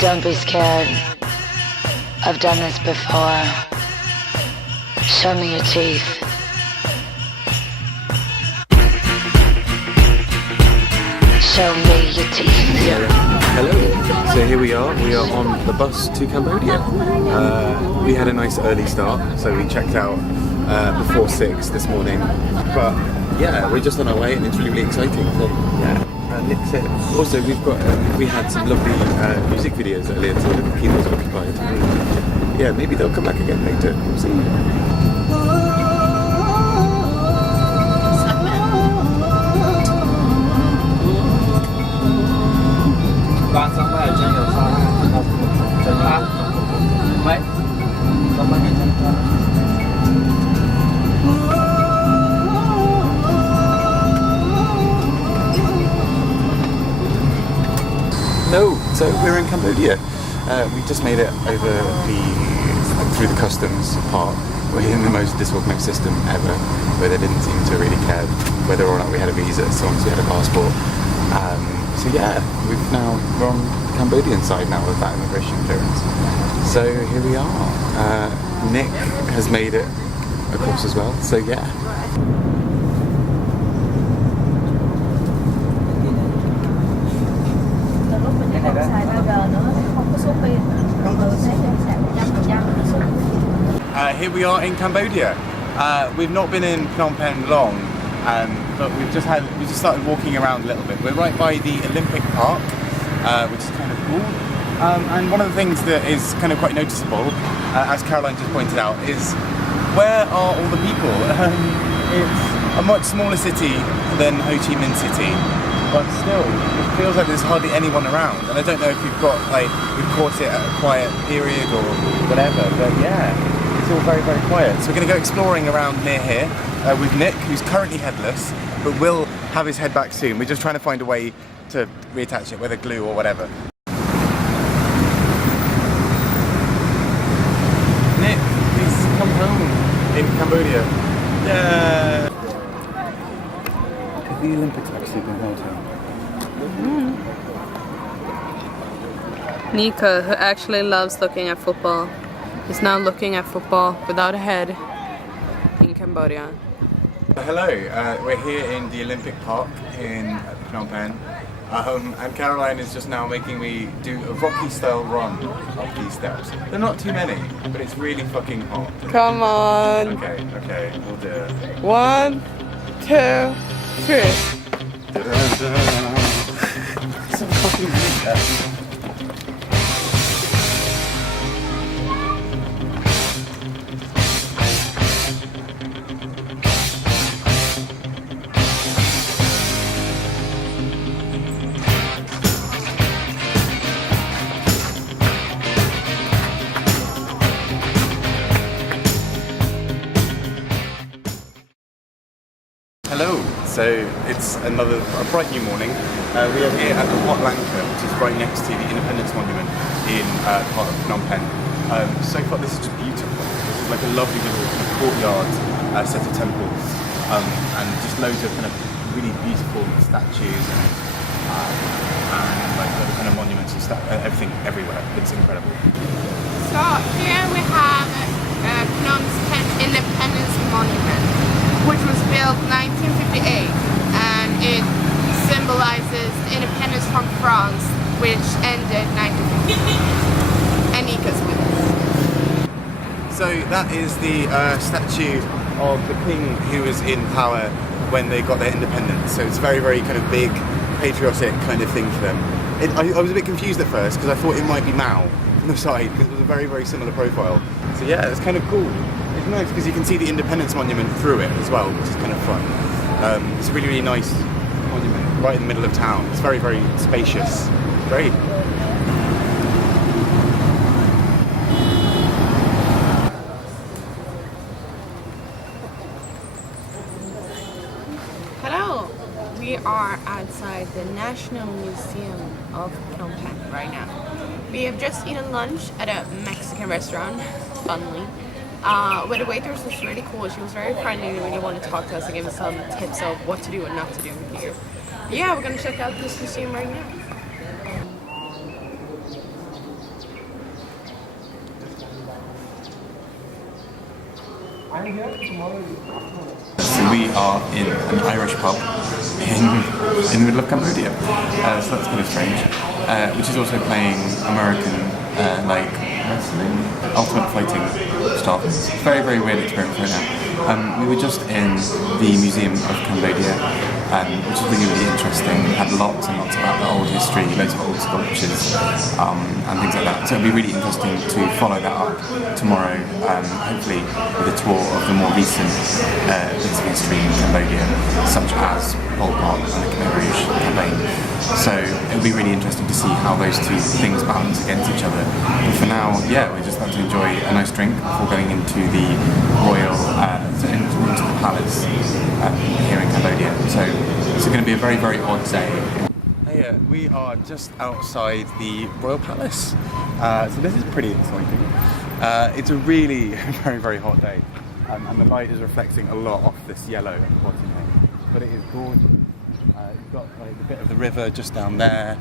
Don't be scared. I've done this before. Show me your teeth. Show me your teeth. Hello. So here we are. We are on the bus to Cambodia. We had a nice early start, so we checked out before 6 this morning. But yeah, we're just on our way, and it's really, really exciting. So yeah. It's it. Also, we had some lovely music videos earlier, so the keep us occupied. Yeah, maybe they'll come back again later. We'll see. No, so we're in Cambodia. We just made it over through the customs part. We're in the most disorganized system ever, where they didn't seem to really care whether or not we had a visa, as long as we had a passport. So yeah, we're on the Cambodian side now with that immigration clearance. So here we are. Nick has made it across as well, so yeah. Here we are in Cambodia. We've not been in Phnom Penh long, but we just started walking around a little bit. We're right by the Olympic Park, which is kind of cool. And one of the things that is kind of quite noticeable, as Caroline just pointed out, is where are all the people? It's a much smaller city than Ho Chi Minh City, but still, it feels like there's hardly anyone around. And I don't know if we've caught it at a quiet period or whatever, but yeah. It's all very, very quiet. So we're going to go exploring around near here with Nick, who's currently headless, but will have his head back soon. We're just trying to find a way to reattach it, whether glue or whatever. Nick, please come home in Cambodia. Yeah. Have the Olympics actually been held here? Nika, who actually loves looking at football, is now looking at football without a head in Cambodia. Hello, we're here in the Olympic Park in Phnom Penh, and Caroline is just now making me do a Rocky-style run up these steps. They're not too many, but it's really fucking hot. Come on! Okay, we'll do it. 1, 2, 3. So fucking weird. Hello, so it's a bright new morning. We are here at the Wat Lanka, which is right next to the Independence Monument in part of Phnom Penh. So far this is just beautiful. This is like a lovely little kind of courtyard set of temples, and just loads of kind of really beautiful statues and like little kind of monuments and stuff, everything everywhere. It's incredible. So here we have Phnom Penh Independence Monument, which was built 1958, and it symbolizes the independence from France, which ended 1950, and Nika's with us. So that is the statue of the king who was in power when they got their independence. So it's very, very kind of big, patriotic kind of thing for them. I was a bit confused at first because I thought it might be Mao from the side, because it was a very, very similar profile. So yeah, it's kind of cool. It's nice because you can see the Independence Monument through it as well, which is kind of fun. It's a really, really nice monument right in the middle of town. It's very, very spacious. Great. Hello! We are outside the National Museum of Phnom Penh right now. We have just eaten lunch at a Mexican restaurant, funnily. Where the waitress was really cool. She was very friendly and really wanted to talk to us and give us some tips of what to do and not to do here. Yeah, we're gonna check out this museum right now. So we are in an Irish pub in the middle of Cambodia, so that's kind of strange, which is also playing American like wrestling, ultimate fighting stuff. It's a very, very weird experience right now. We were just in the Museum of Cambodia, which is really, really interesting. It had lots and lots about the old history, loads of old sculptures and things like that. So it'll be really interesting to follow that up tomorrow, hopefully with a tour of the more recent bits of history in Cambodia, such as Pol Pot and the Khmer Rouge campaign. So it'll be really interesting to see how those two things balance against each other. But for now, yeah, we're just about to enjoy a nice drink before going into the royal, into the palace here in Cambodia. So it's going to be a very, very odd day. Hey, we are just outside the royal palace. So this is pretty exciting. It's a really very, very hot day. And the light is reflecting a lot off this yellow at the bottom here. But it is gorgeous. You've got like a bit of the river just down there.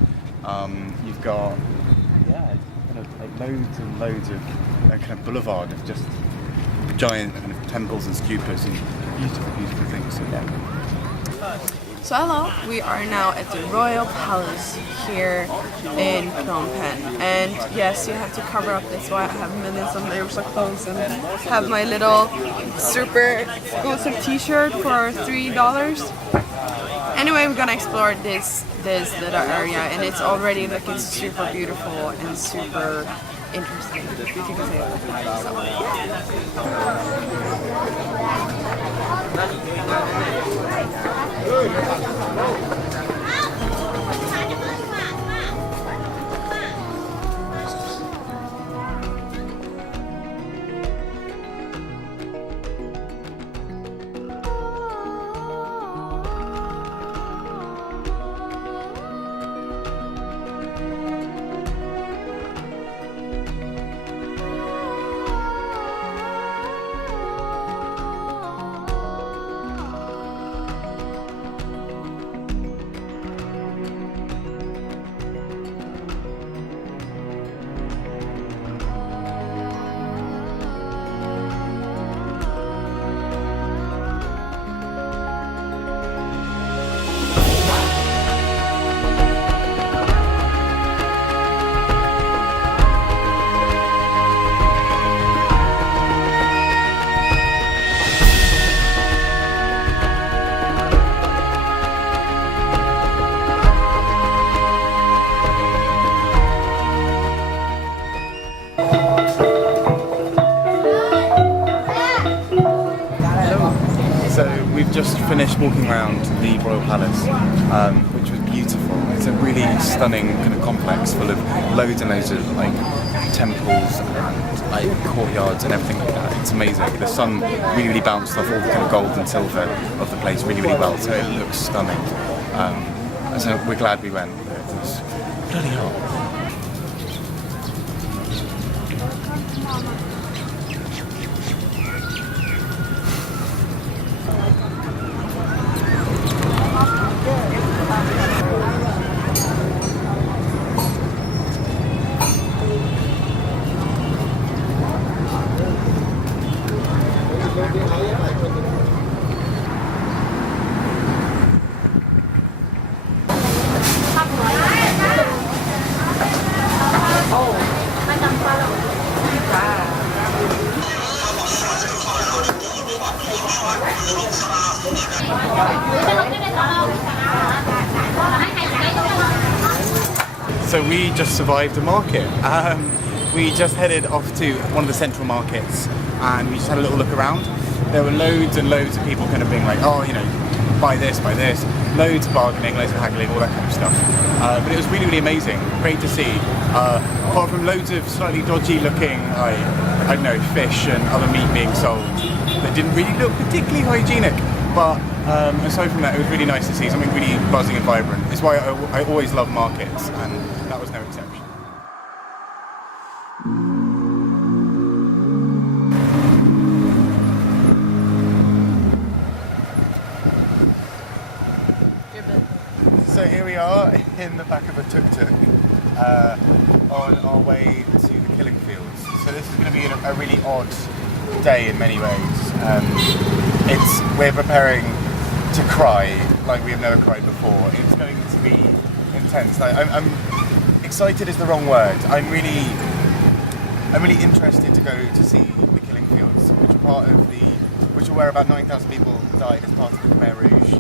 You've got kind of like loads and loads of kind of boulevard of just giant kind of temples and stupas and beautiful, beautiful things. So yeah. So hello, we are now at the Royal Palace here in Phnom Penh, and yes, you have to cover up, that's why I have millions of layers of clothes and have my little super exclusive t-shirt for $3. Anyway, we're gonna explore this little area, and it's already looking super beautiful and super interesting. If you can say that. We've just finished walking around the Royal Palace, which was beautiful. It's a really stunning kind of complex full of loads and loads of like temples and like courtyards and everything like that. It's amazing. The sun really, really bounced off all the kind of gold and silver of the place really, really well, so it looks stunning. So we're glad we went. It was bloody hot. So we just survived a market. We just headed off to one of the central markets and we just had a little look around. There were loads and loads of people kind of being like, oh, you know, buy this, loads of bargaining, loads of haggling, all that kind of stuff. But it was really, really amazing, great to see. Apart from loads of slightly dodgy looking, I don't know, fish and other meat being sold that didn't really look particularly hygienic. But aside from that, it was really nice to see something really buzzing and vibrant. It's why I always love markets, and that was no exception. So here we are in the back of a tuk-tuk on our way to the killing fields. So this is going to be a really odd day in many ways. We're preparing to cry like we have never cried before. It's going to be intense. Like, I'm excited is the wrong word. I'm really interested to go to see the killing fields, which are where about 9,000 people died as part of the Khmer Rouge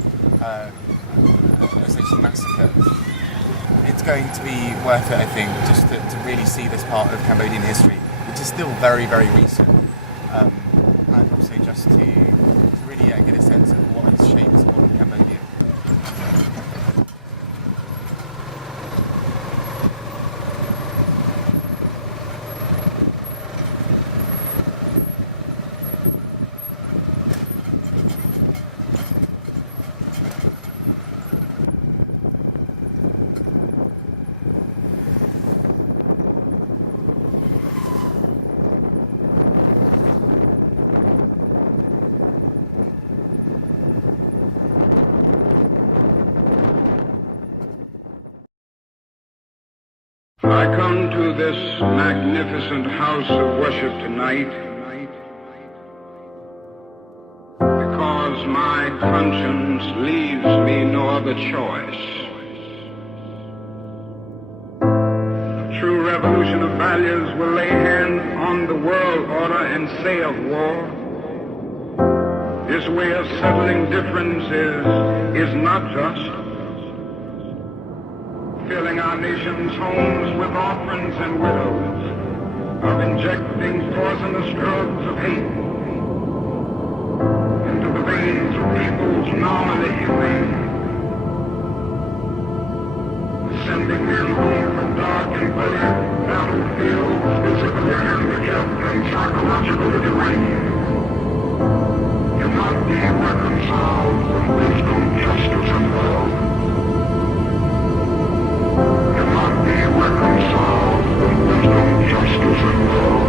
essentially massacre. It's going to be worth it, I think, just to really see this part of Cambodian history, which is still very, very recent, and also just to really get a sense of what has shaped modern Cambodia. I come to this magnificent house of worship tonight because my conscience leaves me no other choice. A true revolution of values will lay hands on the world order and say of war, this way of settling differences is not just. Filling our nation's homes with orphans and widows, of injecting poisonous drugs of hate into the veins of peoples normally humane, sending men home from dark and bloody battlefields physically handicapped and psychologically deranged, cannot be reconciled with wisdom, justice, and love. Cannot be reconciled with wisdom, justice, and love.